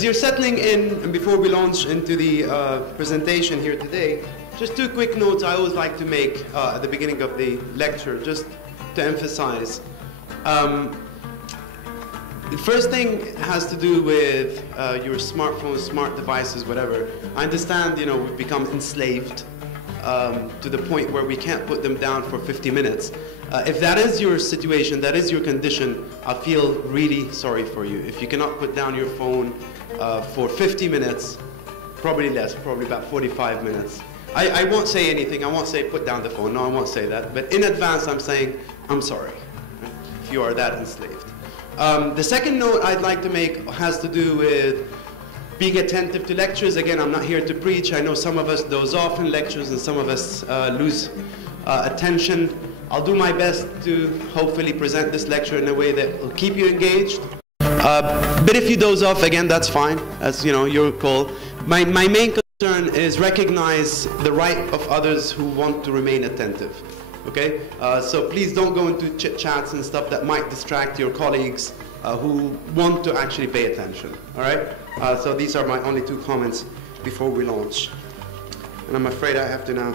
As you're settling in, and before we launch into the presentation here today, just two quick notes I always like to make at the beginning of the lecture, just to emphasize. The first thing has to do with your smartphones, smart devices, whatever. I understand, we've become enslaved to the point where we can't put them down for 50 minutes. If that is your situation, that is your condition, I feel really sorry for you. If you cannot put down your phone for 50 minutes, probably less, probably about 45 minutes. I won't say anything. I won't say put down the phone. No, I won't say that. But in advance, I'm saying I'm sorry, right, if you are that enslaved. The second note I'd like to make has to do with being attentive to lectures. Again, I'm not here to preach. I know some of us doze off in lectures and some of us lose attention. I'll do my best to hopefully present this lecture in a way that will keep you engaged. But if you doze off, again, that's fine. That's, your call. My main concern is recognize the right of others who want to remain attentive. Okay? So please don't go into chit-chats and stuff that might distract your colleagues who want to actually pay attention. All right? So these are my only two comments before we launch. And I'm afraid I have to now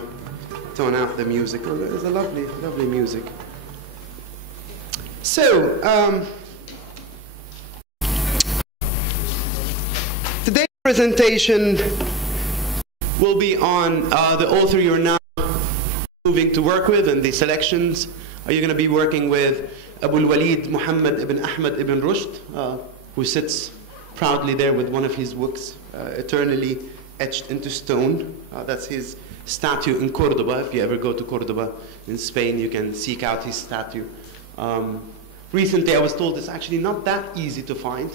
tone out the music. Oh, there's a lovely, lovely music. So, today's presentation will be on the author you're now moving to work with, and the selections. You're going to be working with Abu al-Walid Muhammad ibn Ahmad ibn Rushd, who sits proudly there with one of his books, eternally etched into stone. That's his statue in Cordoba. If you ever go to Cordoba in Spain, you can seek out his statue. Recently, I was told it's actually not that easy to find.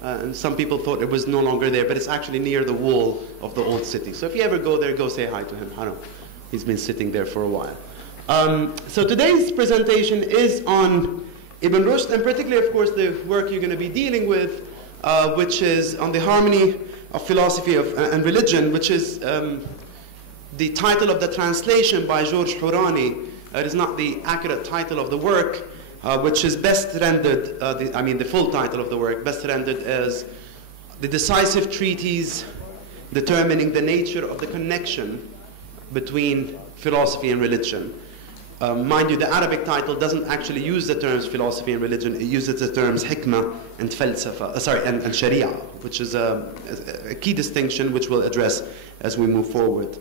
And some people thought it was no longer there, but it's actually near the wall of the old city. So if you ever go there, go say hi to him. I don't know. He's been sitting there for a while. So today's presentation is on Ibn Rushd, and particularly, of course, the work you're going to be dealing with, which is on the harmony of philosophy and religion, which is the title of the translation by George Hourani. It is not the accurate title of the work, which is best rendered, the full title of the work, best rendered as The Decisive Treatise Determining the Nature of the Connection Between Philosophy and Religion. Mind you, the Arabic title doesn't actually use the terms philosophy and religion. It uses the terms hikmah and falsafa, and sharia, which is a key distinction which we'll address as we move forward.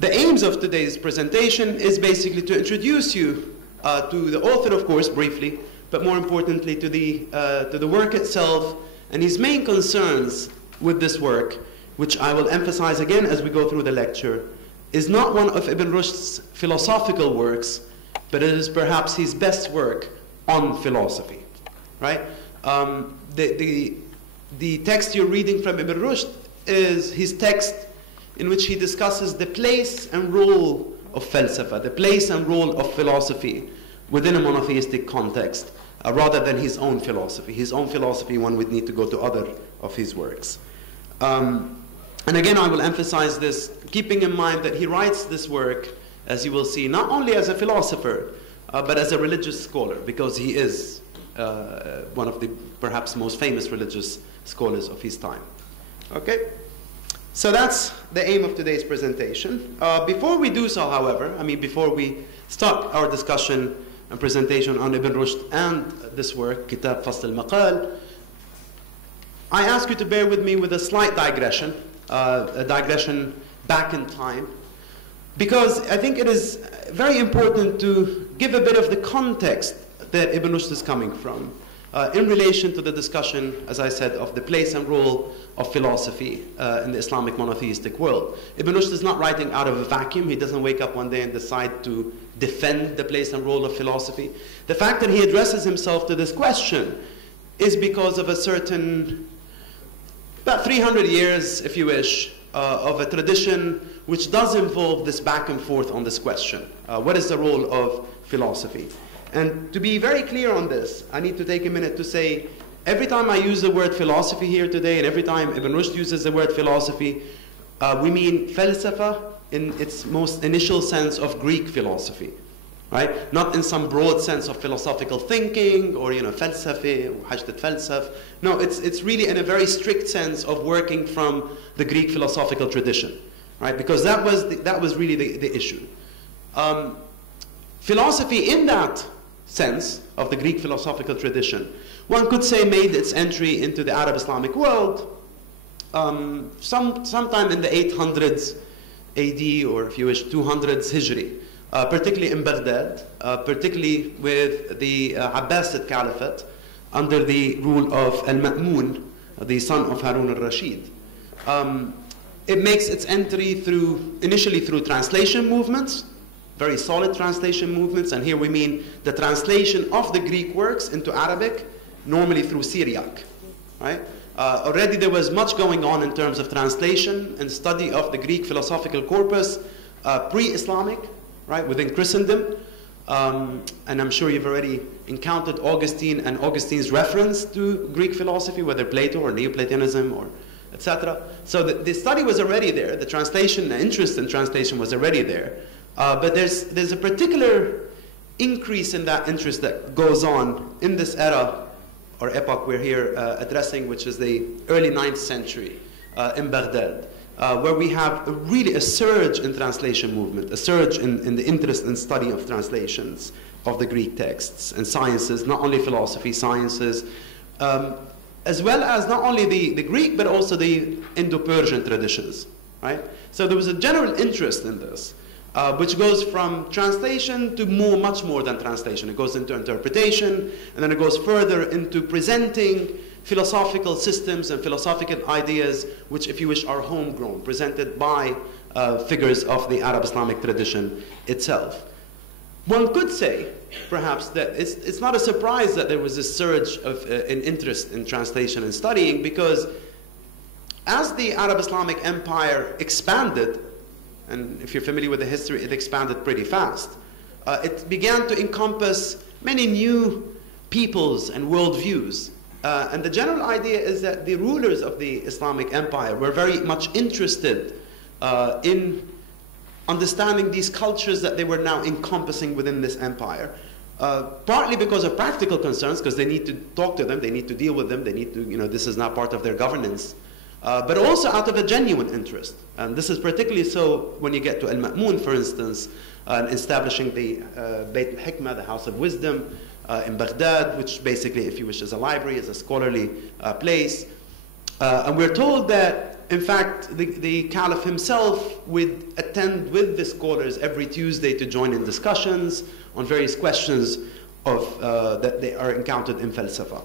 The aims of today's presentation is basically to introduce you to the author, of course, briefly, but more importantly to the work itself and his main concerns with this work, which I will emphasize again as we go through the lecture, is not one of Ibn Rushd's philosophical works, but it is perhaps his best work on philosophy. Right? The text you're reading from Ibn Rushd is his text in which he discusses the place and role of falsafa, the place and role of philosophy within a monotheistic context, rather than his own philosophy. His own philosophy, one would need to go to other of his works. And again, I will emphasize this, keeping in mind that he writes this work, as you will see, not only as a philosopher, but as a religious scholar, because he is one of the perhaps most famous religious scholars of his time. Okay? So that's the aim of today's presentation. Before we do so, however, before we start our discussion and presentation on Ibn Rushd and this work, Kitab Fasl al-Maqal, I ask you to bear with me with a slight digression, a digression back in time, because I think it is very important to give a bit of the context that Ibn Rushd is coming from in relation to the discussion, as I said, of the place and role of philosophy in the Islamic monotheistic world. Ibn Rushd is not writing out of a vacuum. He doesn't wake up one day and decide to defend the place and role of philosophy. The fact that he addresses himself to this question is because of a certain, about 300 years, if you wish, of a tradition which does involve this back and forth on this question. What is the role of philosophy? And to be very clear on this, I need to take a minute to say, every time I use the word philosophy here today, and every time Ibn Rushd uses the word philosophy, we mean falsafa in its most initial sense of Greek philosophy. right? Not in some broad sense of philosophical thinking or, فلسفة or حاجة الفلسفة. No, it's really in a very strict sense of working from the Greek philosophical tradition, right? Because that was really the issue. Philosophy in that sense of the Greek philosophical tradition, one could say made its entry into the Arab Islamic world sometime in the 800s AD, or if you wish, 200s Hijri, particularly in Baghdad, particularly with the Abbasid Caliphate under the rule of Al-Ma'mun, the son of Harun al-Rashid. It makes its entry initially through translation movements, very solid translation movements, and here we mean the translation of the Greek works into Arabic, normally through Syriac, right? Already there was much going on in terms of translation and study of the Greek philosophical corpus, pre-Islamic, right, within Christendom. And I'm sure you've already encountered Augustine and Augustine's reference to Greek philosophy, whether Plato or Neoplatonism or etc. So the study was already there. The translation, the interest in translation was already there. But there's a particular increase in that interest that goes on in this era or epoch we're here addressing, which is the early 9th century in Baghdad, where we have really a surge in translation movement, a surge in the interest in study of translations of the Greek texts and sciences, not only philosophy, sciences, as well as not only the Greek, but also the Indo-Persian traditions, right? So there was a general interest in this, which goes from translation to much more than translation. It goes into interpretation, and then it goes further into presenting philosophical systems and philosophical ideas, which, if you wish, are homegrown, presented by figures of the Arab Islamic tradition itself. One could say, perhaps, that it's not a surprise that there was this surge of in interest in translation and studying, because as the Arab Islamic Empire expanded, and if you're familiar with the history, it expanded pretty fast. It began to encompass many new peoples and worldviews. And the general idea is that the rulers of the Islamic Empire were very much interested in understanding these cultures that they were now encompassing within this empire. Partly because of practical concerns, because they need to talk to them, they need to deal with them, they need to, this is now part of their governance. But also out of a genuine interest. And this is particularly so when you get to Al-Ma'mun, for instance, establishing the Bayt al-Hikmah, the House of Wisdom, in Baghdad, which basically, if you wish, is a library, is a scholarly place. And we're told that, in fact, the Caliph himself would attend with the scholars every Tuesday to join in discussions on various questions that they are encountered in Philosopher.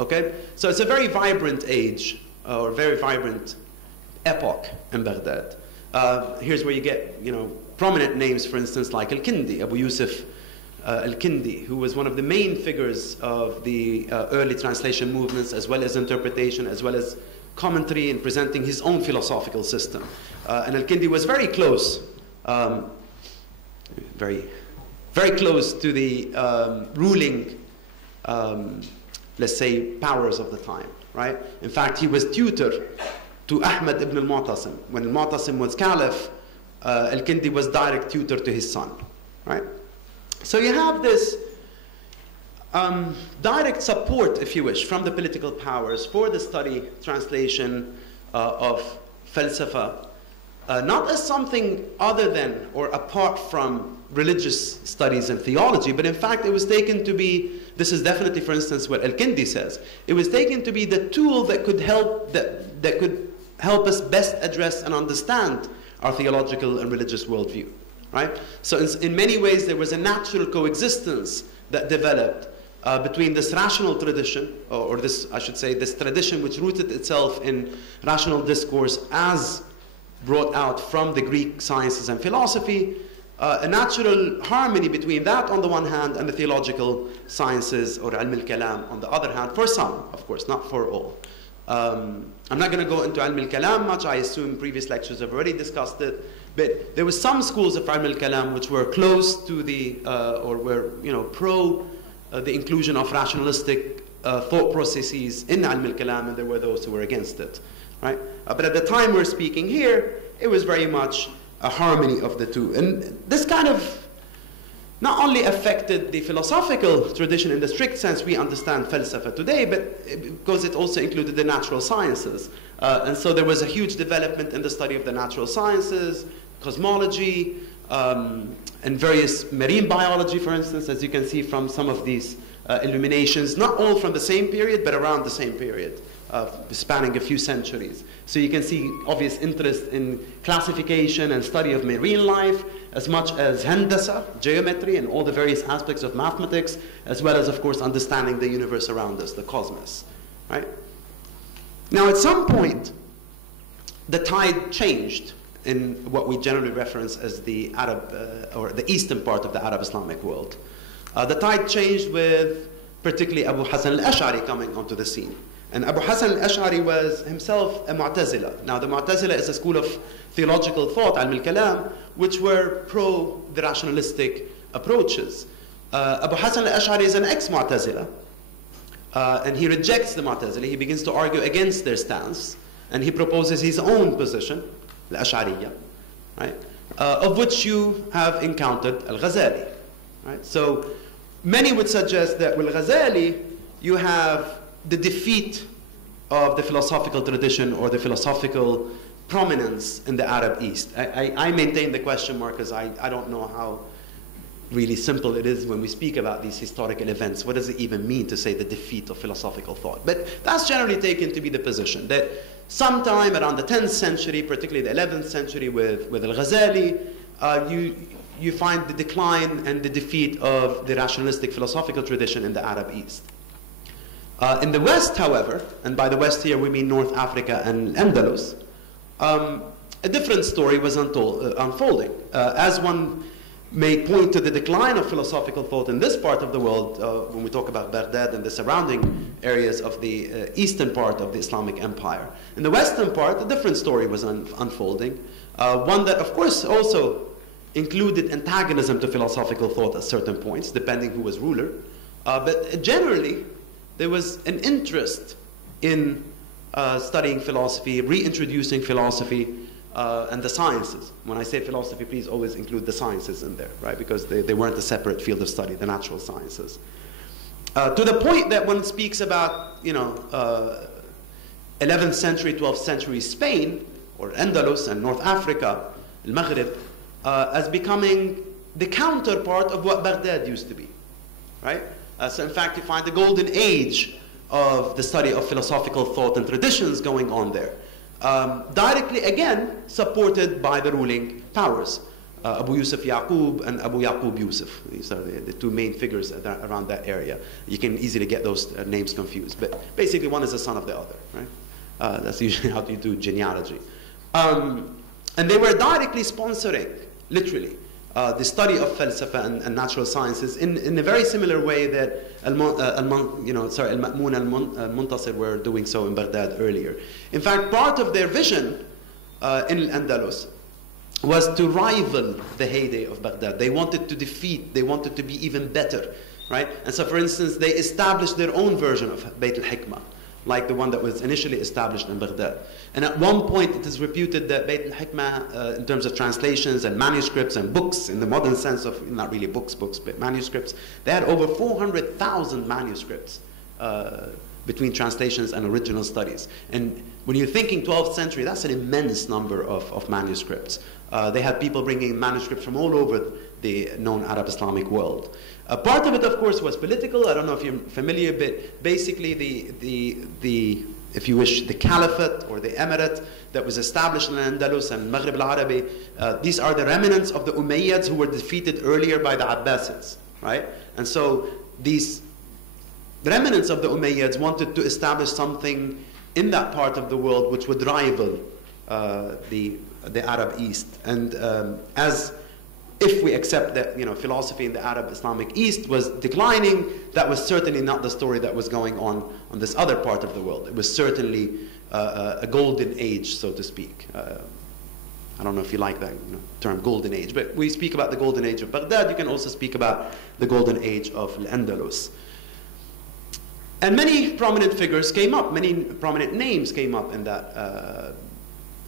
Okay? So it's a very vibrant age, or very vibrant epoch in Baghdad. Here's where you get, prominent names, for instance, like Al-Kindi, Abu Yusuf Al-Kindi, who was one of the main figures of the early translation movements, as well as interpretation, as well as commentary, and presenting his own philosophical system. And Al-Kindi was very close, very close to the ruling, let's say, powers of the time. Right? In fact, he was tutor to Ahmad ibn al-Mu'tasim. When al-Mu'tasim was caliph, Al-Kindi was direct tutor to his son. Right? So you have this direct support, if you wish, from the political powers for the study, translation of Philosopher, not as something other than or apart from religious studies and theology, but in fact it was taken to be, this is definitely, for instance, what Al-Kindi says, it was taken to be the tool that could help us best address and understand our theological and religious worldview, right? So in many ways there was a natural coexistence that developed between this rational tradition, or this, I should say, this tradition which rooted itself in rational discourse as brought out from the Greek sciences and philosophy, a natural harmony between that on the one hand and the theological sciences or ilm al-kalam on the other hand, for some, of course, not for all. I'm not going to go into ilm al-kalam much. I assume previous lectures have already discussed it. But there were some schools of ilm al-kalam which were close to the, or were, pro the inclusion of rationalistic thought processes in ilm al-kalam, and there were those who were against it. Right? But at the time we're speaking here, it was very much a harmony of the two. And this kind of not only affected the philosophical tradition in the strict sense we understand Philosopher today, but because it also included the natural sciences. And so there was a huge development in the study of the natural sciences, cosmology, and various marine biology, for instance, as you can see from some of these illuminations, not all from the same period, but around the same period, spanning a few centuries. So you can see obvious interest in classification and study of marine life, as much as handasa, geometry, and all the various aspects of mathematics, as well as, of course, understanding the universe around us, the cosmos, right? Now, at some point, the tide changed in what we generally reference as the Arab, or the eastern part of the Arab Islamic world. The tide changed with particularly Abu Hassan al-Ash'ari coming onto the scene. And Abu Hassan al-Ash'ari was himself a Mu'tazila. Now, the Mu'tazila is a school of theological thought, Ilm al-Kalam, which were pro the rationalistic approaches. Abu Hassan al-Ash'ari is an ex-Mu'tazila, and he rejects the Mu'tazila. He begins to argue against their stance, and he proposes his own position, al-Ash'ariyya, right? Of which you have encountered al-Ghazali, right? So many would suggest that with al-Ghazali, you have the defeat of the philosophical tradition or the philosophical prominence in the Arab East. I maintain the question mark because I don't know how really simple it is when we speak about these historical events. What does it even mean to say the defeat of philosophical thought? But that's generally taken to be the position, that sometime around the 10th century, particularly the 11th century with al-Ghazali, you find the decline and the defeat of the rationalistic philosophical tradition in the Arab East. In the West, however, and by the West here we mean North Africa and Andalus, a different story was unfolding. As one may point to the decline of philosophical thought in this part of the world, when we talk about Baghdad and the surrounding areas of the eastern part of the Islamic Empire. In the western part, a different story was unfolding, one that, of course, also included antagonism to philosophical thought at certain points, depending who was ruler. But generally, there was an interest in studying philosophy, reintroducing philosophy, and the sciences. When I say philosophy, please always include the sciences in there, right? Because they weren't a separate field of study, the natural sciences. To the point that one speaks about, 11th century, 12th century Spain, or Andalus and North Africa, al-Maghrib, as becoming the counterpart of what Baghdad used to be, right? So in fact, you find the golden age of the study of philosophical thought and traditions going on there. Directly, again, supported by the ruling powers. Abu Yusuf Yaqub and Abu Yaqub Yusuf. These are the two main figures around that area. You can easily get those names confused. But basically, one is the son of the other, right? That's usually how you do genealogy. And they were directly sponsoring, literally, the study of Philosopher and natural sciences in a very similar way that Al-Ma'mun al-Muntasir were doing so in Baghdad earlier. In fact, part of their vision in Al-Andalus was to rival the heyday of Baghdad. They wanted to defeat, they wanted to be even better, right? And so, for instance, they established their own version of Bayt al-Hikmah, like the one that was initially established in Baghdad. And at one point, it is reputed that Bayt al-Hikmah, in terms of translations and manuscripts and books, in the modern sense of, not really books, but manuscripts, they had over 400,000 manuscripts between translations and original studies. And when you're thinking 12th century, that's an immense number of manuscripts. They had people bringing manuscripts from all over the known Arab Islamic world. Part of it, of course, was political. I don't know if you're familiar, but basically if you wish, the caliphate or the emirate that was established in Andalus and Maghrib al-Arabi, these are the remnants of the Umayyads who were defeated earlier by the Abbasids, right? And so these remnants of the Umayyads wanted to establish something in that part of the world which would rival the Arab East. And if we accept that philosophy in the Arab Islamic East was declining, that was certainly not the story that was going on this other part of the world. It was certainly a golden age, so to speak. I don't know if you like that term, golden age, but we speak about the golden age of Baghdad. You can also speak about the golden age of Al-Andalus. And many prominent figures came up, many prominent names came up in that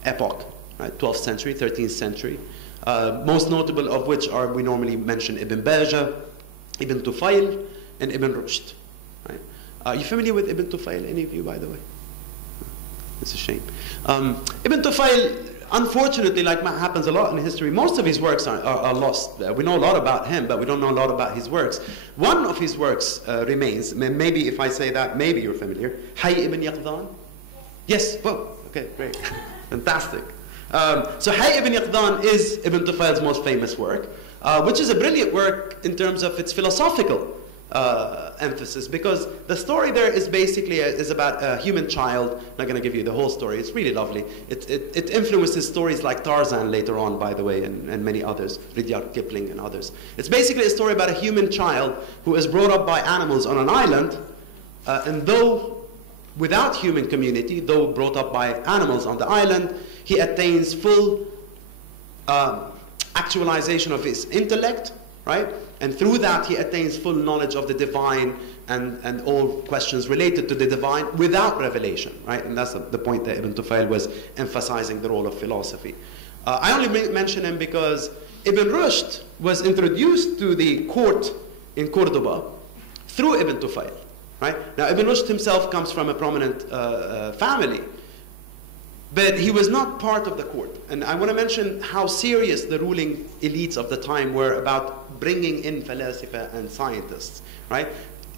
epoch, right? 12th century, 13th century. most notable of which are, we normally mention Ibn Bajjah, Ibn Tufayl, and Ibn Rushd. Right? Are you familiar with Ibn Tufayl, any of you, by the way? It's a shame. Ibn Tufayl, unfortunately, like happens a lot in history, most of his works are lost. We know a lot about him, but we don't know a lot about his works. One of his works remains. Maybe if I say that, maybe you're familiar. Hayy ibn Yaqdhan? Yes, whoa, okay, great. Fantastic. So Hayy ibn Yaqdhan is Ibn Tufayl's most famous work, which is a brilliant work in terms of its philosophical emphasis, because the story there is basically is about a human child. I'm not going to give you the whole story. It's really lovely. It influences stories like Tarzan later on, by the way, and many others, Rudyard Kipling and others. It's basically a story about a human child who is brought up by animals on an island, and though without human community, though brought up by animals on the island, he attains full actualization of his intellect, right? And through that, he attains full knowledge of the divine and all questions related to the divine without revelation, right? And that's the point that Ibn Tufayl was emphasizing, the role of philosophy. I only mention him because Ibn Rushd was introduced to the court in Cordoba through Ibn Tufayl, right? Now, Ibn Rushd himself comes from a prominent family, but he was not part of the court. And I want to mention how serious the ruling elites of the time were about bringing in philosopher and scientists, right?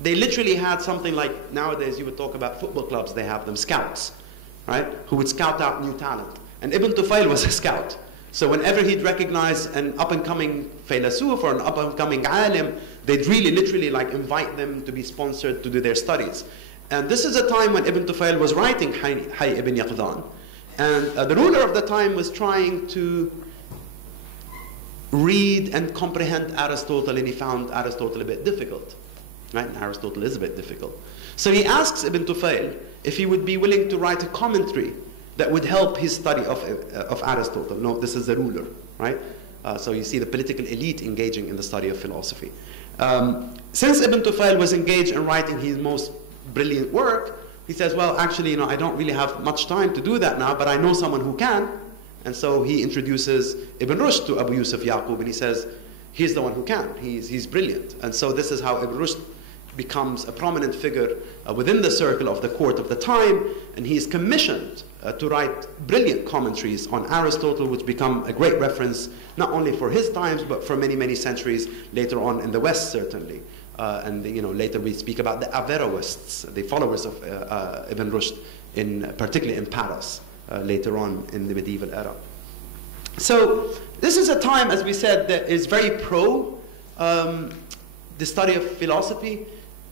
They literally had something like, nowadays you would talk about football clubs, they have them scouts, right? Who would scout out new talent. And Ibn Tufayl was a scout. So whenever he'd recognize an up-and-coming philosopher or an up-and-coming alim, they'd really literally like invite them to be sponsored to do their studies. And this is a time when Ibn Tufayl was writing Hayy ibn Yaqdhan. And the ruler of the time was trying to read and comprehend Aristotle, and he found Aristotle a bit difficult. Right? And Aristotle is a bit difficult. So he asks Ibn Tufayl if he would be willing to write a commentary that would help his study of Aristotle. No, this is the ruler, right? So you see the political elite engaging in the study of philosophy. Since Ibn Tufayl was engaged in writing his most brilliant work, he says, well, actually, I don't really have much time to do that now, but I know someone who can. And so he introduces Ibn Rushd to Abu Yusuf Yaqub, and he says, he's the one who can. He's brilliant. And so this is how Ibn Rushd becomes a prominent figure within the circle of the court of the time, and he is commissioned to write brilliant commentaries on Aristotle, which become a great reference, not only for his times, but for many, many centuries later on in the West, certainly. And later we speak about the Averroists, the followers of Ibn Rushd, particularly in Paris, later on in the medieval era. So this is a time, as we said, that is very pro the study of philosophy,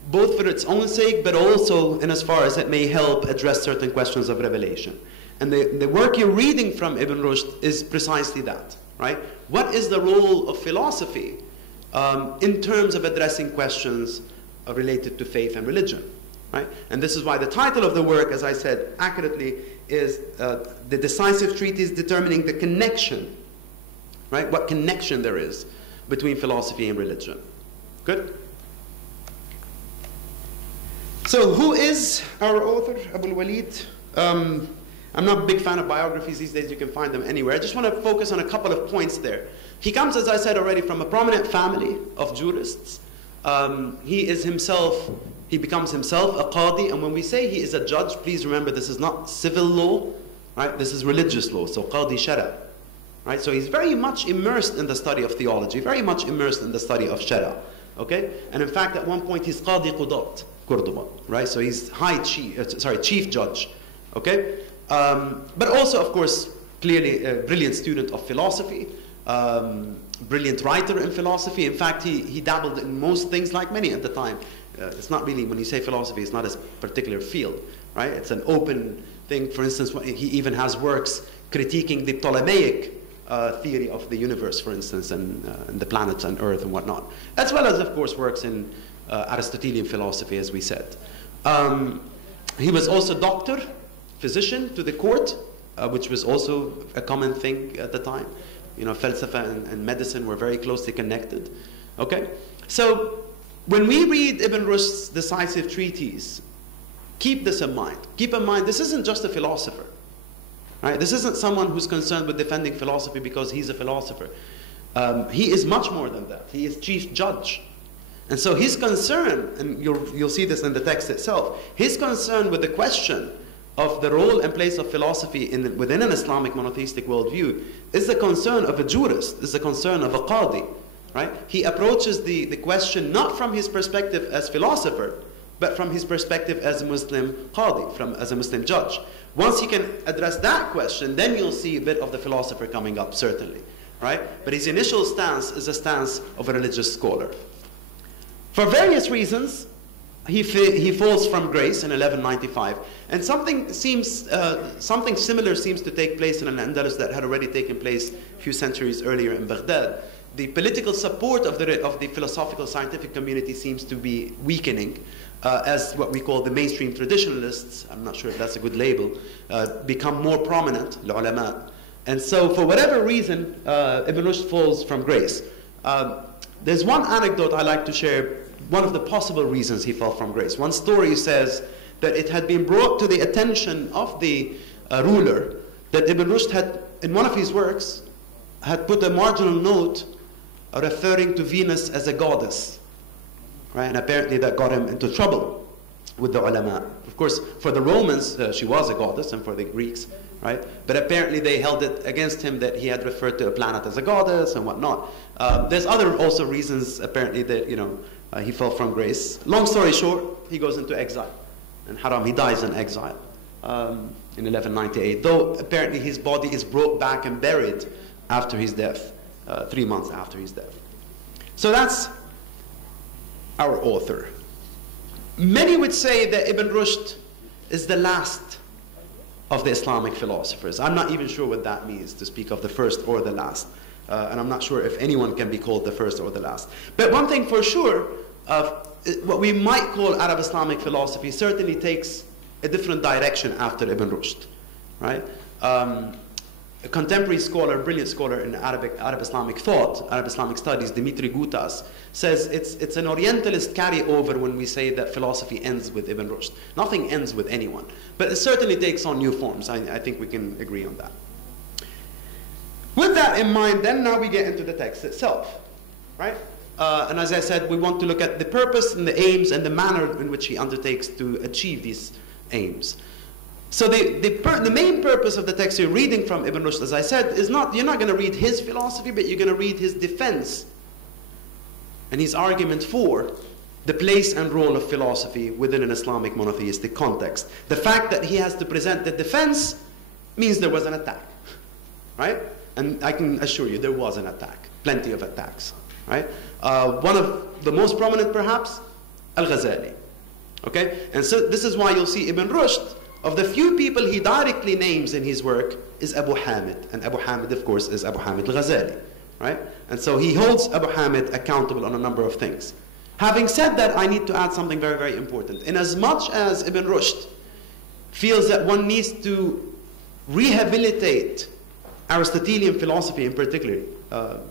both for its own sake, but also in as far as it may help address certain questions of revelation. And the work you're reading from Ibn Rushd is precisely that, right? What is the role of philosophy in terms of addressing questions related to faith and religion, right? And this is why the title of the work, as I said accurately, is the decisive treatise determining the connection, right? What connection there is between philosophy and religion. Good? So who is our author, Abu Walid? I'm not a big fan of biographies these days. You can find them anywhere. I just want to focus on a couple of points there. He comes, as I said already, from a prominent family of jurists. He becomes himself a qadi, and when we say he is a judge, please remember this is not civil law, right? This is religious law, so qadi shara, right? So he's very much immersed in the study of theology, very much immersed in the study of shara, okay? And in fact, at one point, he's qadi qudat, Cordoba, right? So he's chief judge, okay? But also, of course, clearly a brilliant student of philosophy, brilliant writer in philosophy. In fact, he dabbled in most things like many at the time. It's not really, when you say philosophy, it's not a particular field, right? It's an open thing. For instance, he even has works critiquing the Ptolemaic theory of the universe, for instance, and the planets and Earth and whatnot, as well as, of course, works in Aristotelian philosophy, as we said. He was also doctor, physician to the court, which was also a common thing at the time. Philosopher and medicine were very closely connected. Okay? So, when we read Ibn Rushd's decisive treatise, keep this in mind. Keep in mind, this isn't just a philosopher. Right? This isn't someone who's concerned with defending philosophy because he's a philosopher. He is much more than that. He is chief judge. And so his concern, and you'll see this in the text itself, his concern with the question of the role and place of philosophy within an Islamic monotheistic worldview is the concern of a jurist, is the concern of a qadi. Right? He approaches the question not from his perspective as philosopher, but from his perspective as a Muslim qadi, as a Muslim judge. Once he can address that question, then you'll see a bit of the philosopher coming up, certainly. Right? But his initial stance is a stance of a religious scholar. For various reasons, he falls from grace in 1195, and something similar seems to take place in Al-Andalus that had already taken place a few centuries earlier in Baghdad. The political support of the philosophical scientific community seems to be weakening as what we call the mainstream traditionalists, I'm not sure if that's a good label, become more prominent, al-ulama. And so for whatever reason, Ibn Rushd falls from grace. There's one anecdote I like to share, one of the possible reasons he fell from grace. One story says that it had been brought to the attention of the ruler that Ibn Rushd had, in one of his works, had put a marginal note referring to Venus as a goddess. Right? And apparently that got him into trouble with the ulama. Of course, for the Romans, she was a goddess, and for the Greeks, right? But apparently they held it against him that he had referred to a planet as a goddess and whatnot. There's other also reasons, apparently, that he fell from grace. Long story short, he goes into exile. And he dies in exile in 1198. Though apparently his body is brought back and buried after his death, 3 months after his death. So that's our author. Many would say that Ibn Rushd is the last of the Islamic philosophers. I'm not even sure what that means, to speak of the first or the last. And I'm not sure if anyone can be called the first or the last. But one thing for sure, what we might call Arab Islamic philosophy certainly takes a different direction after Ibn Rushd. Right? A contemporary scholar, brilliant scholar in Arab Islamic thought, Arab Islamic studies, Dimitri Gutas, says it's an Orientalist carryover when we say that philosophy ends with Ibn Rushd. Nothing ends with anyone. But it certainly takes on new forms. I think we can agree on that. With that in mind, then now we get into the text itself. Right? And as I said, we want to look at the purpose and the aims and the manner in which he undertakes to achieve these aims. So the main purpose of the text you're reading from Ibn Rushd, as I said, is not, you're not going to read his philosophy, but you're going to read his defense and his argument for the place and role of philosophy within an Islamic monotheistic context. The fact that he has to present the defense means there was an attack. Right? And I can assure you there was an attack. Plenty of attacks. Right? One of the most prominent, perhaps, Al-Ghazali. Okay? And so this is why you'll see Ibn Rushd, of the few people he directly names in his work, is Abu Hamid. And Abu Hamid, of course, is Abu Hamid al-Ghazali. Right? And so he holds Abu Hamid accountable on a number of things. Having said that, I need to add something very, very important. In as much as Ibn Rushd feels that one needs to rehabilitate Aristotelian philosophy in particular,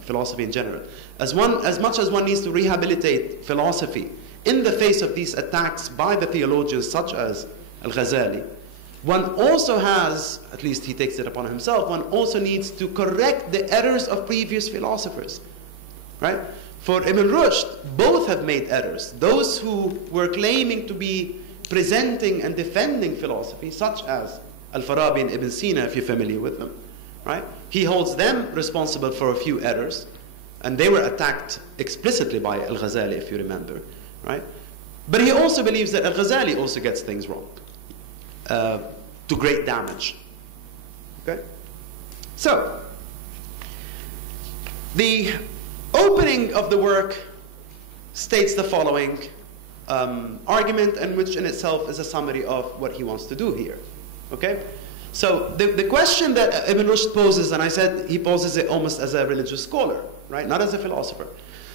philosophy in general, as much as one needs to rehabilitate philosophy in the face of these attacks by the theologians such as Al-Ghazali, one also has, at least he takes it upon himself, one also needs to correct the errors of previous philosophers. Right? For Ibn Rushd, both have made errors. Those who were claiming to be presenting and defending philosophy, such as Al-Farabi and Ibn Sina, if you're familiar with them, right? He holds them responsible for a few errors, and they were attacked explicitly by Al-Ghazali, if you remember, right? But he also believes that Al-Ghazali also gets things wrong, to great damage. Okay? So, the opening of the work states the following argument, and which in itself is a summary of what he wants to do here. Okay? So the question that Ibn Rushd poses, and I said he poses it almost as a religious scholar, right? Not as a philosopher.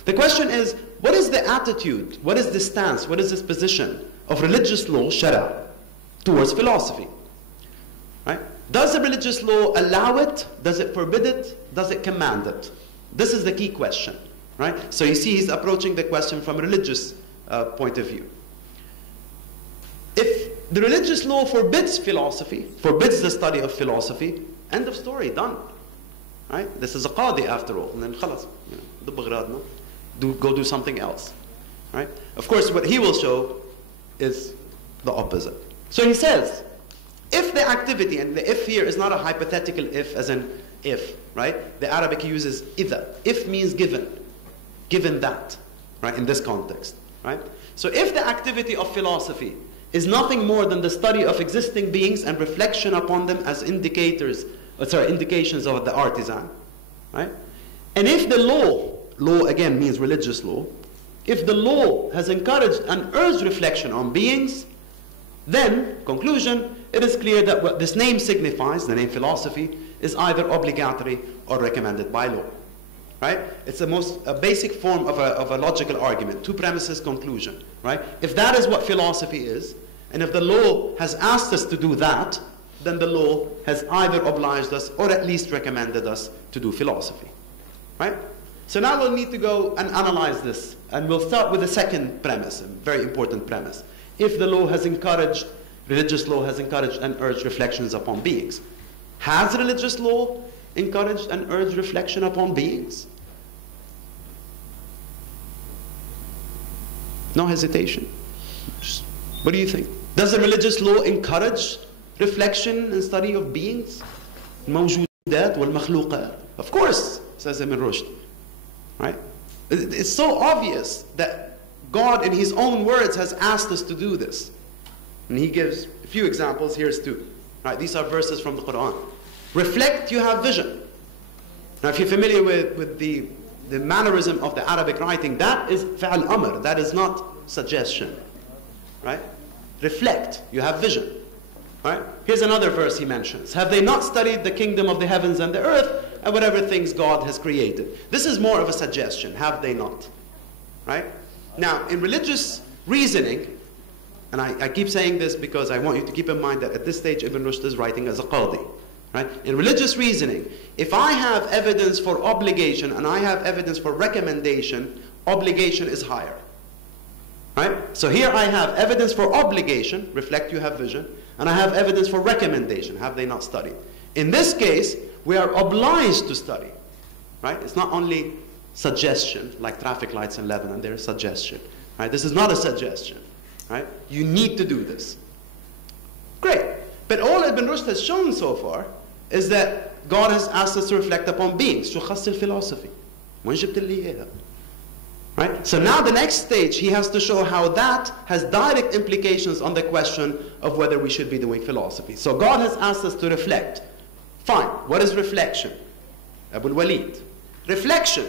The question is, what is the attitude, what is the stance, what is this position of religious law, Shara, towards philosophy? Right? Does the religious law allow it? Does it forbid it? Does it command it? This is the key question. Right? So you see he's approaching the question from a religious point of view. If the religious law forbids philosophy, forbids the study of philosophy. End of story, done. Right? This is a qadi after all. And then khalas, go do something else. Right? Of course, what he will show is the opposite. So he says, if the activity, and the if here is not a hypothetical if as in if, right? The Arabic uses idha. If means given. Given that, right? In this context, right? So if the activity of philosophy is nothing more than the study of existing beings and reflection upon them as indications of the artisan, right? And if the law again means religious law, if the law has encouraged and urged reflection on beings, then, conclusion, it is clear that what this name signifies, the name philosophy, is either obligatory or recommended by law. Right? It's the most basic form of a logical argument. Two premises, conclusion. Right? If that is what philosophy is, and if the law has asked us to do that, then the law has either obliged us or at least recommended us to do philosophy. Right? So now we'll need to go and analyze this. And we'll start with the second premise, a very important premise. If the law has encouraged, religious law has encouraged and urged reflections upon beings. Has religious law encouraged and urged reflection upon beings? No hesitation. What do you think? Does the religious law encourage reflection and study of beings? الموجودات والمخلوقات. Of course, says Ibn Rushd. Right? It's so obvious that God in his own words has asked us to do this. And he gives a few examples. Here's two. Right? These are verses from the Quran. Reflect, you have vision. Now if you're familiar with the mannerism of the Arabic writing, that is fa'al amr, that is not suggestion. Right? Reflect, you have vision. Right? Here's another verse he mentions. Have they not studied the kingdom of the heavens and the earth and whatever things God has created? This is more of a suggestion. Have they not? Right? Now, in religious reasoning, and I keep saying this because I want you to keep in mind that at this stage Ibn Rushd is writing as a qadi. Right? In religious reasoning, if I have evidence for obligation and I have evidence for recommendation, obligation is higher. Right? So here I have evidence for obligation, reflect, you have vision, and I have evidence for recommendation, have they not studied? In this case, we are obliged to study. Right? It's not only suggestion, like traffic lights in Lebanon, there is suggestion. Right? This is not a suggestion. Right? You need to do this. Great. But all Ibn Rushd has shown so far is that God has asked us to reflect upon beings. شو خص الفلسفة؟ وين جبت لي إياها? Right? So now the next stage, he has to show how that has direct implications on the question of whether we should be doing philosophy. So God has asked us to reflect. Fine. What is reflection? Abu al-Walid. Reflection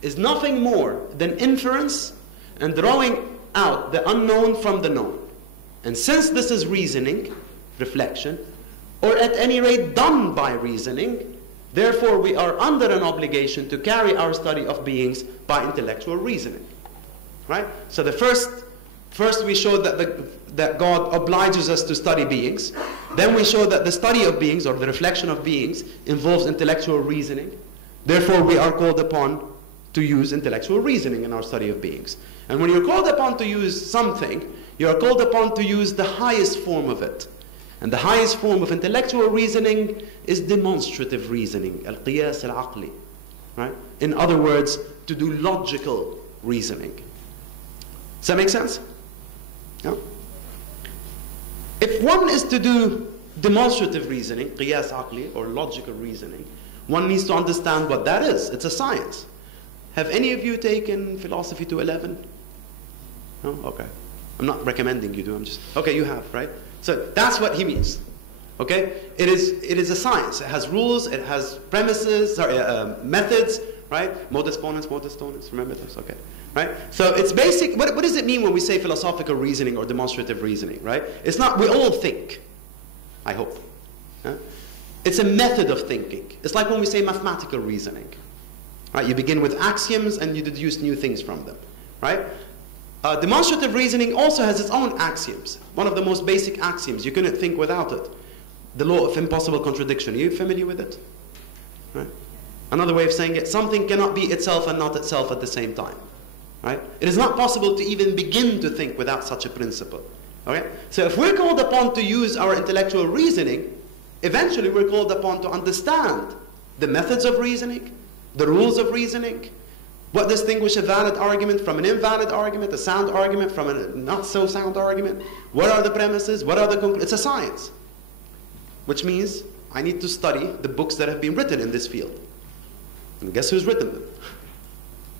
is nothing more than inference and drawing out the unknown from the known. And since this is reasoning, reflection, or at any rate done by reasoning, therefore we are under an obligation to carry our study of beings by intellectual reasoning. Right? So the first we showed that God obliges us to study beings. Then we showed that the study of beings, or the reflection of beings, involves intellectual reasoning. Therefore we are called upon to use intellectual reasoning in our study of beings. And when you're called upon to use something, you are called upon to use the highest form of it. And the highest form of intellectual reasoning is demonstrative reasoning, al-qiyas al-aqli. Right? In other words, to do logical reasoning. Does that make sense? Yeah? If one is to do demonstrative reasoning, qiyas aqli, or logical reasoning, one needs to understand what that is. It's a science. Have any of you taken philosophy to 11? No? Okay. I'm not recommending you do. I'm just, okay, you have, right? So that's what he means. Okay? It is a science. It has rules, it has premises, methods, right? Modus ponens, remember this? Okay. Right? So it's basic. What does it mean when we say philosophical reasoning or demonstrative reasoning, right? It's not, we all think, I hope. Huh? It's a method of thinking. It's like when we say mathematical reasoning. Right? You begin with axioms and you deduce new things from them. Right? Demonstrative reasoning also has its own axioms. One of the most basic axioms. You couldn't think without it. The law of impossible contradiction. Are you familiar with it? Right? Another way of saying it, something cannot be itself and not itself at the same time. Right? It is not possible to even begin to think without such a principle. Right? Another way of saying it, something cannot be itself and not itself at the same time. Right? It is not possible to even begin to think without such a principle. Okay? So if we're called upon to use our intellectual reasoning, eventually we're called upon to understand the methods of reasoning, the rules of reasoning, what distinguishes a valid argument from an invalid argument, a sound argument from a not so sound argument, what are the premises, what are the conclusions. It's a science, which means I need to study the books that have been written in this field. And guess who's written them?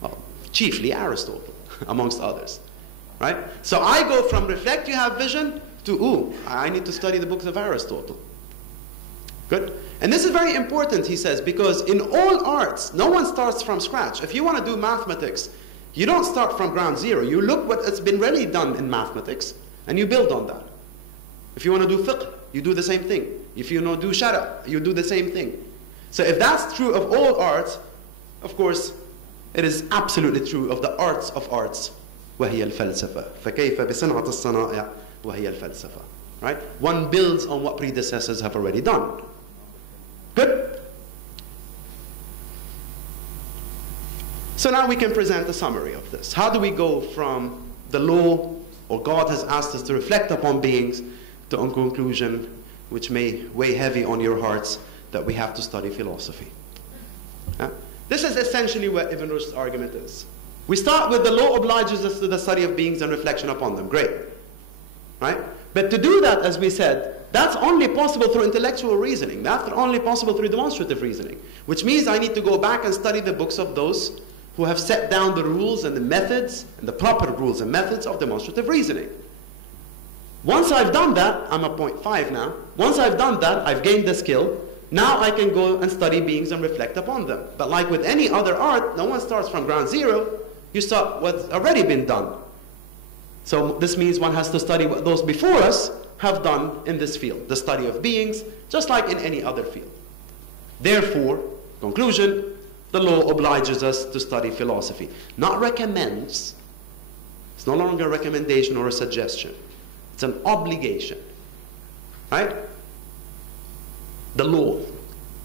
Well, chiefly Aristotle, amongst others. Right? So I go from reflect, you have vision, to, ooh, I need to study the books of Aristotle. Good? And this is very important, he says, because in all arts, no one starts from scratch. If you want to do mathematics, you don't start from ground zero. You look what has been really done in mathematics, and you build on that. If you want to do fiqh, you do the same thing. If you want to do shara, you do the same thing. So if that's true of all arts, of course, it is absolutely true of the arts of arts. وهي الفلسفة فكيف بصنعة الصنائع وهي الفلسفة. Right? One builds on what predecessors have already done. Good? So now we can present a summary of this. How do we go from the law, or God has asked us to reflect upon beings, to a conclusion which may weigh heavy on your hearts, that we have to study philosophy? This is essentially what Ibn Rushd's argument is. We start with the law obliges us to the study of beings and reflection upon them. Great. Right? But to do that, as we said, that's only possible through intellectual reasoning. That's only possible through demonstrative reasoning. Which means I need to go back and study the books of those who have set down the rules and the methods, and the proper rules and methods of demonstrative reasoning. Once I've done that, I'm at point 5 now. Once I've done that, I've gained the skill. Now I can go and study beings and reflect upon them. But like with any other art, no one starts from ground zero. You start what's already been done. So this means one has to study what those before us have done in this field, the study of beings, just like in any other field. Therefore, conclusion, the law obliges us to study philosophy. Not recommends. It's no longer a recommendation or a suggestion. It's an obligation. Right? The law,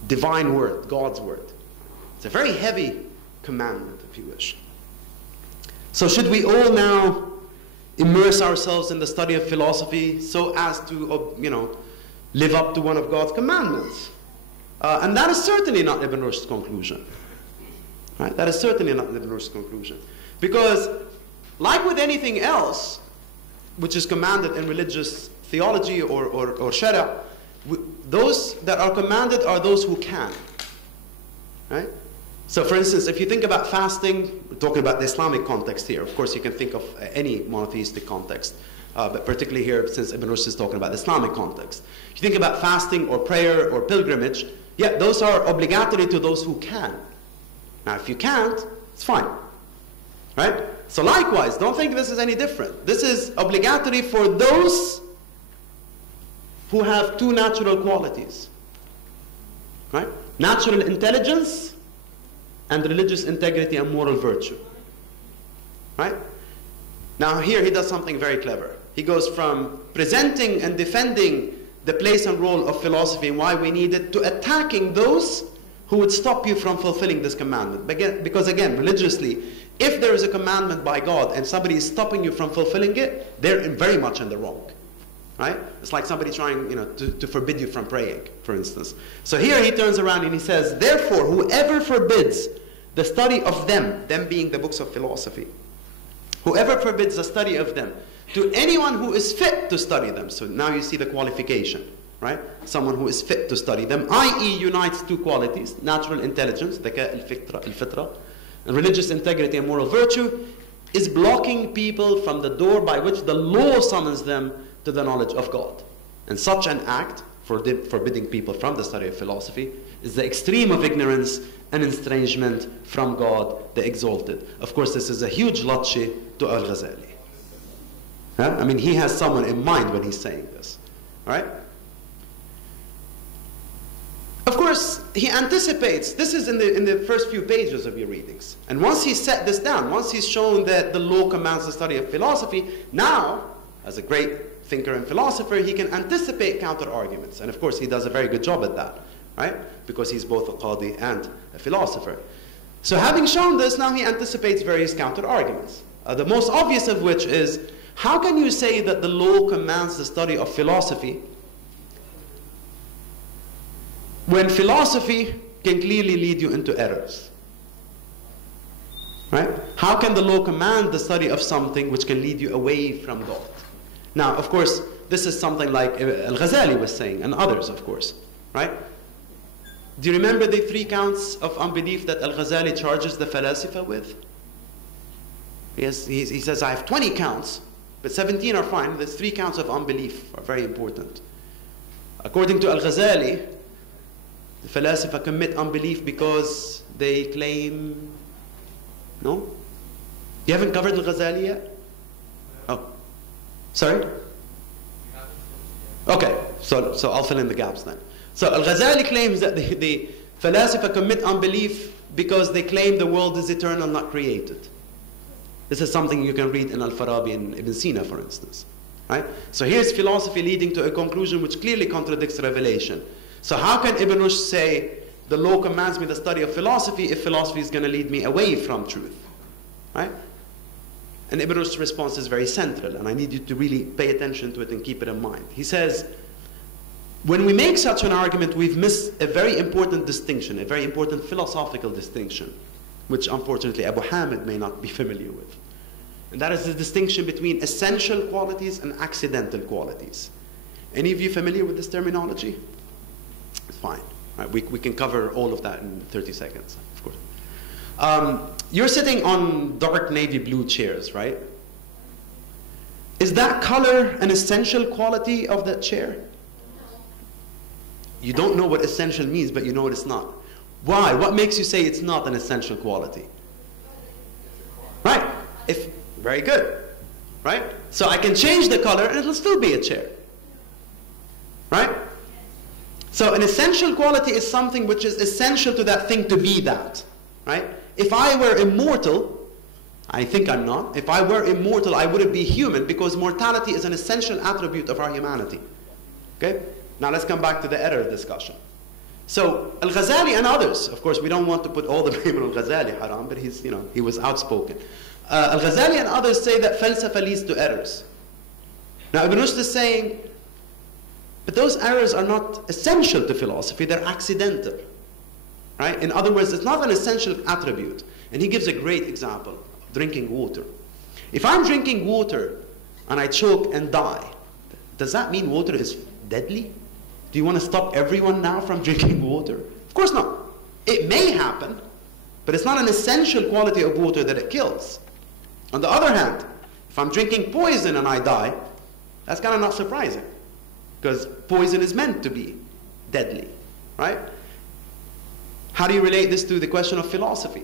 divine word, God's word. It's a very heavy commandment, if you wish. So should we all now immerse ourselves in the study of philosophy so as to, live up to one of God's commandments? And that is certainly not Ibn Rushd's conclusion. Right? That is certainly not Ibn Rushd's conclusion. Because, like with anything else, which is commanded in religious theology or sharia, those that are commanded are those who can. Right? So for instance, if you think about fasting, we're talking about the Islamic context here. Of course, you can think of any monotheistic context. But particularly here, since Ibn Rushd is talking about the Islamic context. If you think about fasting or prayer or pilgrimage, yeah, those are obligatory to those who can. Now, if you can't, it's fine. Right? So likewise, don't think this is any different. This is obligatory for those who have two natural qualities. Right? Natural intelligence and religious integrity and moral virtue. Right? Now here he does something very clever. He goes from presenting and defending the place and role of philosophy and why we need it, to attacking those who would stop you from fulfilling this commandment. Because again, religiously, if there is a commandment by God and somebody is stopping you from fulfilling it, they're very much in the wrong. Right? It's like somebody trying to forbid you from praying, for instance. So here he turns around and he says, therefore, whoever forbids the study of them being the books of philosophy, whoever forbids the study of them to anyone who is fit to study them. So now you see the qualification, right? Someone who is fit to study them, i.e. unites two qualities, natural intelligence, al-fitra, and religious integrity and moral virtue, is blocking people from the door by which the law summons them to the knowledge of God. And such an act, forbidding people from the study of philosophy, is the extreme of ignorance and estrangement from God, the Exalted. Of course, this is a huge latchi to Al-Ghazali. Huh? I mean, he has someone in mind when he's saying this. All right? Of course, he anticipates, this is in the first few pages of your readings. And once he's set this down, once he's shown that the law commands the study of philosophy, now, as a great thinker and philosopher, he can anticipate counter-arguments. And of course, he does a very good job at that. Right? Because he's both a qadi and a philosopher. So having shown this, now he anticipates various counter-arguments. The most obvious of which is, how can you say that the law commands the study of philosophy when philosophy can clearly lead you into errors? Right? How can the law command the study of something which can lead you away from God? Now, of course, this is something like Al-Ghazali was saying, and others, of course. Right? Do you remember the 3 counts of unbelief that Al-Ghazali charges the Philosopher with? Yes, he says, I have 20 counts, but 17 are fine. The 3 counts of unbelief are very important. According to Al-Ghazali, the Philosopher commit unbelief because they claim... No? You haven't covered Al-Ghazali yet? Oh. Sorry? Okay, so I'll fill in the gaps then. So Al-Ghazali claims that the Philosopher commit unbelief because they claim the world is eternal, not created. This is something you can read in Al-Farabi and Ibn Sina, for instance. Right? So here's philosophy leading to a conclusion which clearly contradicts revelation. So how can Ibn Rushd say, the law commands me the study of philosophy if philosophy is going to lead me away from truth? Right? And Ibn Rushd's response is very central, and I need you to really pay attention to it and keep it in mind. He says, when we make such an argument, we've missed a very important distinction, a very important philosophical distinction, which unfortunately Abu Hamid may not be familiar with. And that is the distinction between essential qualities and accidental qualities. Any of you familiar with this terminology? It's fine. Right, we can cover all of that in 30 seconds, of course. You're sitting on dark navy blue chairs, right? Is that color an essential quality of that chair? You don't know what essential means, but you know it's not. Why? What makes you say it's not an essential quality? Right. Very good. Right? So I can change the color and it'll still be a chair. Right? So an essential quality is something which is essential to that thing to be that. Right? If I were immortal, I think I'm not. If I were immortal, I wouldn't be human because mortality is an essential attribute of our humanity. Okay? Now let's come back to the error discussion. So Al-Ghazali and others, of course, we don't want to put all the blame on Al-Ghazali, haram, but he was outspoken. Al-Ghazali and others say that falsafa leads to errors. Now Ibn Rushd is saying, but those errors are not essential to philosophy, they're accidental. Right? In other words, it's not an essential attribute. And he gives a great example, drinking water. If I'm drinking water and I choke and die, does that mean water is deadly? Do you want to stop everyone now from drinking water? Of course not. It may happen, but it's not an essential quality of water that it kills. On the other hand, if I'm drinking poison and I die, that's kind of not surprising, because poison is meant to be deadly, right? How do you relate this to the question of philosophy?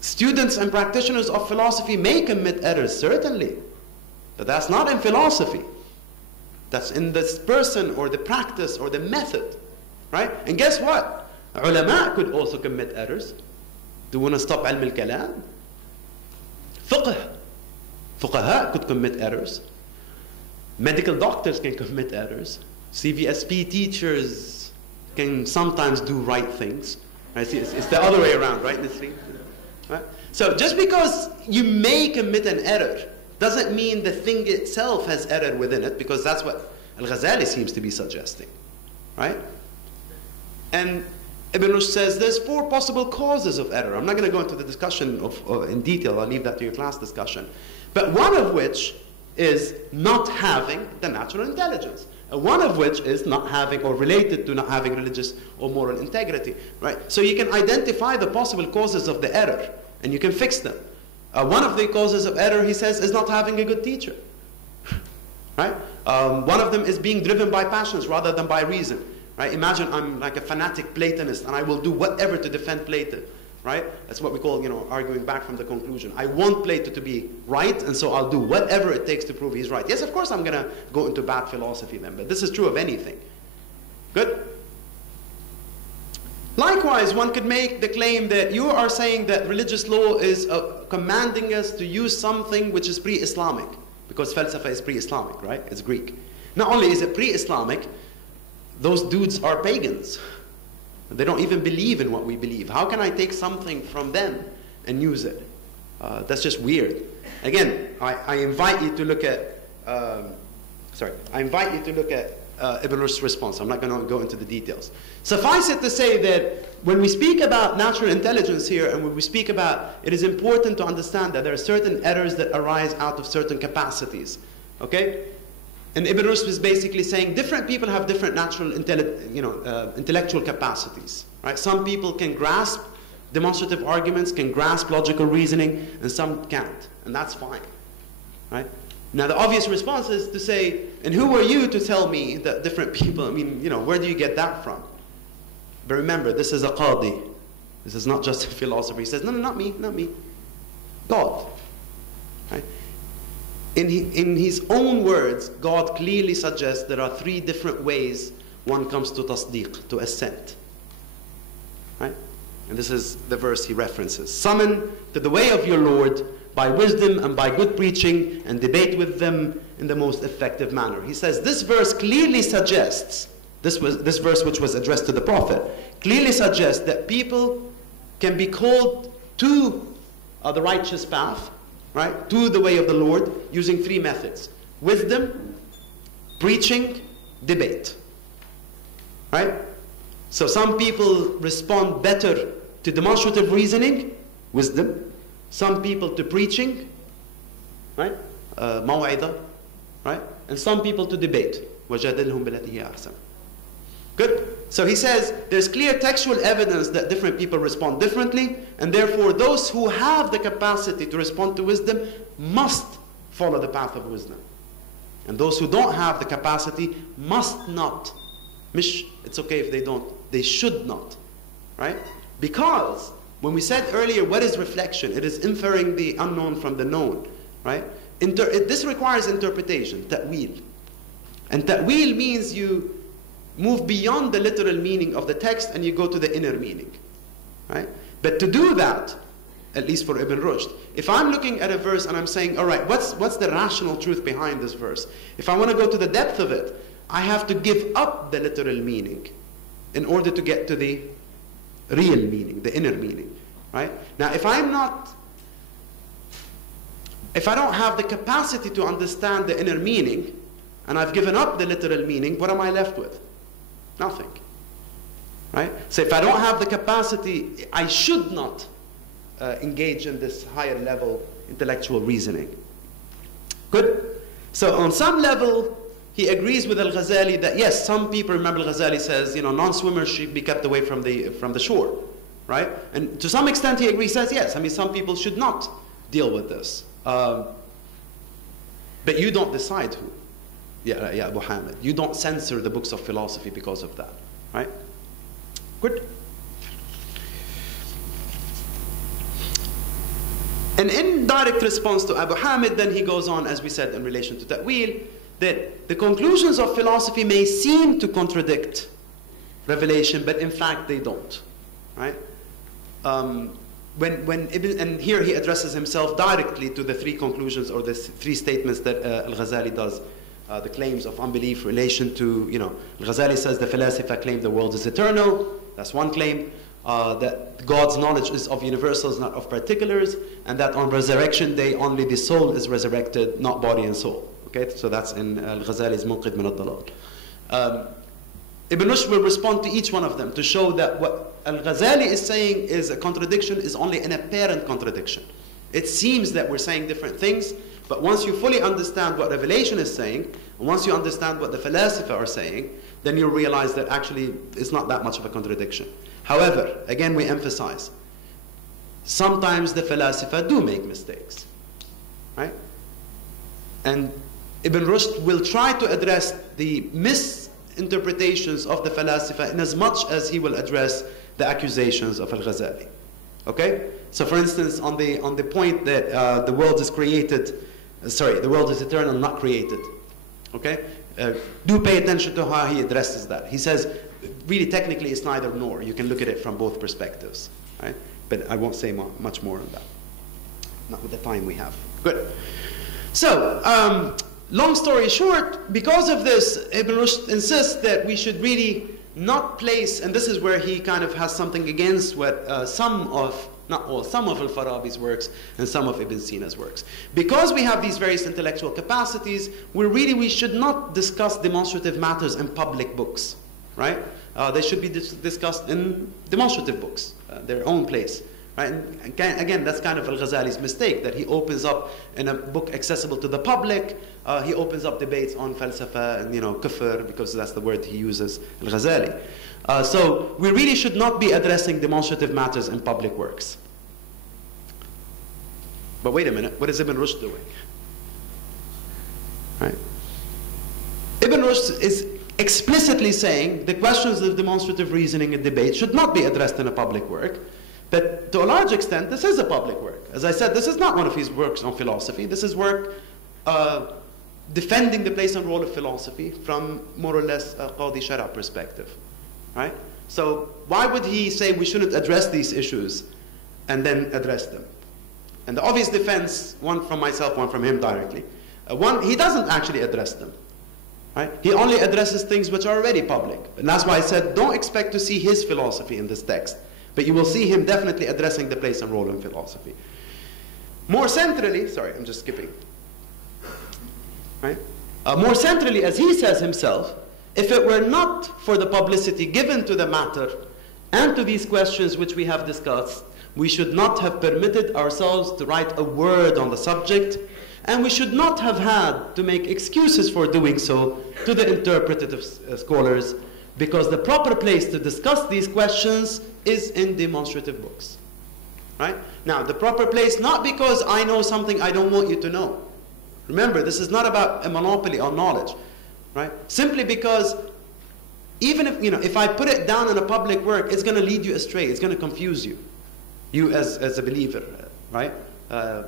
Students and practitioners of philosophy may commit errors, certainly, but that's not in philosophy. That's in this person or the practice or the method, right? And guess what? Ulama could also commit errors. Do you want to stop ilm al-kalam? Fuqaha could commit errors. Medical doctors can commit errors. CVSP teachers can sometimes do right things. Right? It's the other way around, right? Right? So just because you may commit an error doesn't mean the thing itself has error within it, because that's what Al-Ghazali seems to be suggesting. Right? And Ibn Rushd says there's 4 possible causes of error. I'm not going to go into the discussion in detail. I'll leave that to your class discussion. But one of which is not having the natural intelligence. One of which is not having, or related to not having, religious or moral integrity. Right? So you can identify the possible causes of the error, and you can fix them. One of the causes of error, he says, is not having a good teacher. Right? One of them is being driven by passions rather than by reason. Right? Imagine I'm like a fanatic Platonist and I will do whatever to defend Plato. Right? That's what we call, arguing back from the conclusion. I want Plato to be right, and so I'll do whatever it takes to prove he's right. Yes, of course I'm going to go into bad philosophy then, but this is true of anything. Good? Likewise, one could make the claim that you are saying that religious law is commanding us to use something which is pre-Islamic, because falsafa is pre-Islamic, right? It's Greek. Not only is it pre-Islamic, those dudes are pagans. They don't even believe in what we believe. How can I take something from them and use it? That's just weird. Again, I invite you to look at, I invite you to look at Ibn Rushd's response. I'm not going to go into the details. Suffice it to say that when we speak about natural intelligence here, and when we speak about, it is important to understand that there are certain errors that arise out of certain capacities. Okay? And Ibn Rushd is basically saying different people have different natural intellectual capacities. Right? Some people can grasp demonstrative arguments, can grasp logical reasoning, and some can't. And that's fine. Right? Now the obvious response is to say, and who are you to tell me that different people, I mean, where do you get that from? But remember, this is a qadi. This is not just a philosopher. He says, no, not me, not me. God. Right? In his own words, God clearly suggests there are three different ways one comes to tasdeeq, to assent. Right? And this is the verse he references. Summon to the way of your Lord by wisdom and by good preaching, and debate with them in the most effective manner. He says this verse clearly suggests, this verse which was addressed to the Prophet, clearly suggests that people can be called to the righteous path, right, to the way of the Lord, using three methods: wisdom, preaching, debate. Right? So some people respond better to demonstrative reasoning, wisdom. Some people to preaching, right? Maw'idah, right? And some people to debate. وَجَادِلْهُمْ بِالَّتِي هِيَ أَحْسَنُ. Good? So he says there's clear textual evidence that different people respond differently, and therefore those who have the capacity to respond to wisdom must follow the path of wisdom. And those who don't have the capacity must not. It's okay if they don't. They should not. Right? Because when we said earlier, what is reflection? It is inferring the unknown from the known, right? This requires interpretation, ta'wil. And ta'wil means you move beyond the literal meaning of the text and you go to the inner meaning, right? But to do that, at least for Ibn Rushd, if I'm looking at a verse and I'm saying, all right, what's the rational truth behind this verse? If I want to go to the depth of it, I have to give up the literal meaning in order to get to the real meaning, the inner meaning, right? Now, if I don't have the capacity to understand the inner meaning, and I've given up the literal meaning, what am I left with? Nothing, right? So if I don't have the capacity, I should not engage in this higher level intellectual reasoning. Good? So on some level, he agrees with Al-Ghazali that yes, some people, remember Al-Ghazali says, non-swimmers should be kept away from the shore, right? And to some extent he agrees, says yes, I mean some people should not deal with this. But you don't decide who. Yeah, Abu Hamid. You don't censor the books of philosophy because of that, right? Good. An indirect response to Abu Hamid, then he goes on, as we said, in relation to Ta'wil, that the conclusions of philosophy may seem to contradict revelation, but in fact they don't, right? And here he addresses himself directly to the three conclusions or the three statements that Al-Ghazali does, the claims of unbelief relation to, Al-Ghazali says the philosopher claim the world is eternal, that's one claim, that God's knowledge is of universals, not of particulars, and that on resurrection day only the soul is resurrected, not body and soul. Okay, so that's in Al-Ghazali's Munqidh min al-Dalal. Ibn Rushd will respond to each one of them to show that what Al-Ghazali is saying is a contradiction is only an apparent contradiction. It seems that we're saying different things, but once you fully understand what Revelation is saying, and once you understand what the philosophers are saying, then you'll realize that actually it's not that much of a contradiction. However, again we emphasize, sometimes the philosophers do make mistakes, right? And Ibn Rushd will try to address the misinterpretations of the philosopher in as much as he will address the accusations of Al-Ghazali. Okay? So for instance, on the point that the world is the world is eternal, not created. Okay? Do pay attention to how he addresses that. He says, really technically it's neither nor. You can look at it from both perspectives. Right? But I won't say much more on that. Not with the time we have. Good. So, long story short, because of this, Ibn Rushd insists that we should really not place, and this is where he kind of has something against what some of not all, some of al-Farabi's works and some of Ibn Sina's works. Because we have these various intellectual capacities, we should not discuss demonstrative matters in public books, right? They should be discussed in demonstrative books, their own place. Right? And again, that's kind of al-Ghazali's mistake, that he opens up in a book accessible to the public, he opens up debates on falsafa and kufr, because that's the word he uses, al-Ghazali. So we really should not be addressing demonstrative matters in public works. But wait a minute, what is Ibn Rushd doing? Right? Ibn Rushd is explicitly saying the questions of demonstrative reasoning and debate should not be addressed in a public work. But to a large extent, this is a public work. As I said, this is not one of his works on philosophy. This is work defending the place and role of philosophy from more or less a Qadi Shara perspective. Right? So why would he say we shouldn't address these issues and then address them? And the obvious defense, one from myself, one from him directly. One, he doesn't actually address them. Right? He only addresses things which are already public. And that's why I said don't expect to see his philosophy in this text. But you will see him definitely addressing the place and role in philosophy. More centrally, sorry, I'm just skipping. Right? More centrally, as he says himself, if it were not for the publicity given to the matter and to these questions which we have discussed, we should not have permitted ourselves to write a word on the subject, and we should not have had to make excuses for doing so to the interpretative scholars, because the proper place to discuss these questions is in demonstrative books. Right? Now, the proper place, not because I know something I don't want you to know. Remember, this is not about a monopoly on knowledge. Right? Simply because even if I put it down in a public work, it's going to lead you astray. It's going to confuse you. You as a believer. Right?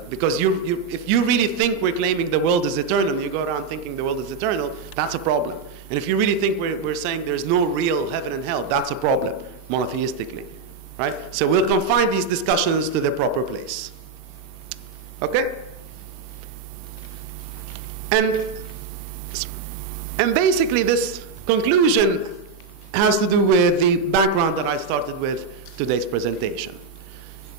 Because if you really think we're claiming the world is eternal, you go around thinking the world is eternal, that's a problem. And if you really think we're saying there's no real heaven and hell, that's a problem, monotheistically. Right? So we'll confine these discussions to their proper place. Okay? And basically this conclusion has to do with the background that I started with today's presentation.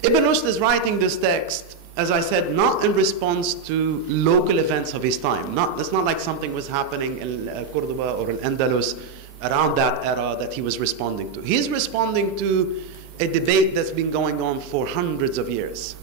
Ibn Rushd is writing this text, as I said, not in response to local events of his time. It's not like something was happening in Cordoba or in Andalus around that era that he was responding to. He's responding to a debate that's been going on for hundreds of years,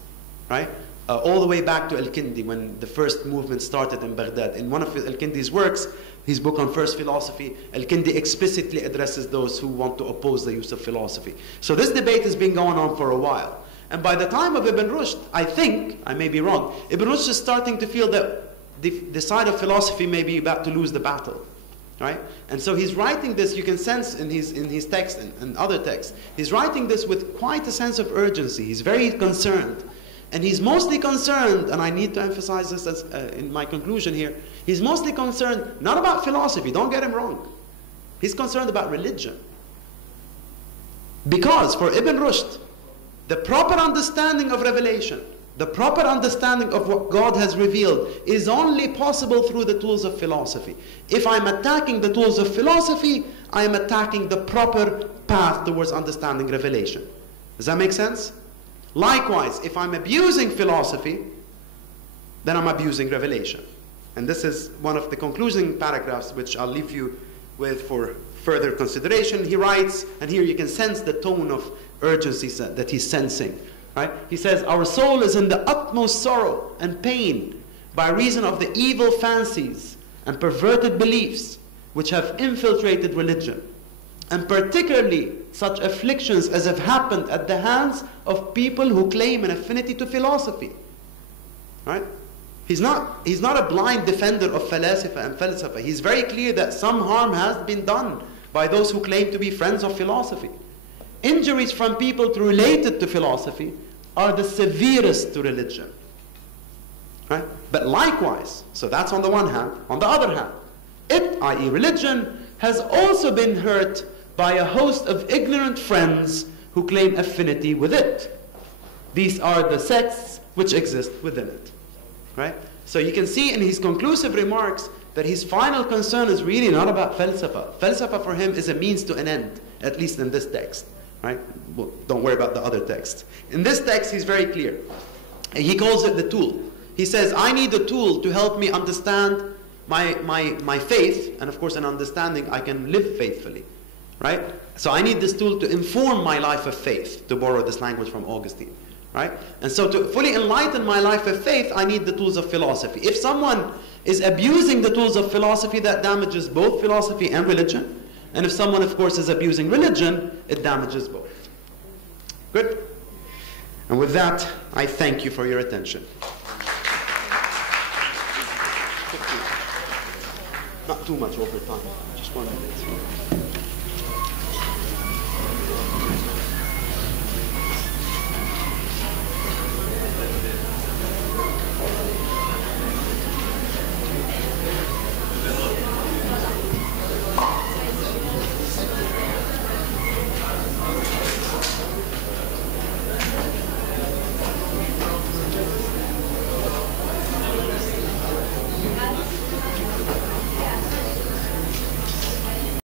right? All the way back to Al-Kindi, when the first movement started in Baghdad. In one of Al-Kindi's works, his book on first philosophy, Al-Kindi explicitly addresses those who want to oppose the use of philosophy. So this debate has been going on for a while. And by the time of Ibn Rushd, I think, I may be wrong, Ibn Rushd is starting to feel that the side of philosophy may be about to lose the battle. Right? And so he's writing this, you can sense in his text and other texts, he's writing this with quite a sense of urgency. He's very concerned. And he's mostly concerned, and I need to emphasize this as, in my conclusion here, he's mostly concerned not about philosophy, don't get him wrong. He's concerned about religion. Because for Ibn Rushd, the proper understanding of revelation, the proper understanding of what God has revealed is only possible through the tools of philosophy. If I'm attacking the tools of philosophy, I am attacking the proper path towards understanding revelation. Does that make sense? Likewise, if I'm abusing philosophy, then I'm abusing revelation. And this is one of the concluding paragraphs which I'll leave you with for further consideration. He writes, and here you can sense the tone of urgency that he's sensing. Right? He says, our soul is in the utmost sorrow and pain by reason of the evil fancies and perverted beliefs which have infiltrated religion, and particularly such afflictions as have happened at the hands of people who claim an affinity to philosophy. Right? He's not a blind defender of falasifa and falsafa. He's very clear that some harm has been done by those who claim to be friends of philosophy. Injuries from people related to philosophy are the severest to religion. Right? But likewise, so that's on the one hand. On the other hand, it, i.e. religion, has also been hurt by a host of ignorant friends who claim affinity with it. These are the sects which exist within it. Right? So you can see in his conclusive remarks that his final concern is really not about falsafa. Falsafa for him is a means to an end, at least in this text. right? Well, don't worry about the other text. In this text, he's very clear. He calls it the tool. He says, I need a tool to help me understand my faith, and of course in understanding I can live faithfully, right? So I need this tool to inform my life of faith, to borrow this language from Augustine, right? And so to fully enlighten my life of faith, I need the tools of philosophy. If someone is abusing the tools of philosophy, that damages both philosophy and religion. And if someone, of course, is abusing religion, it damages both. Good? And with that, I thank you for your attention. Not too much over time, just 1 minute.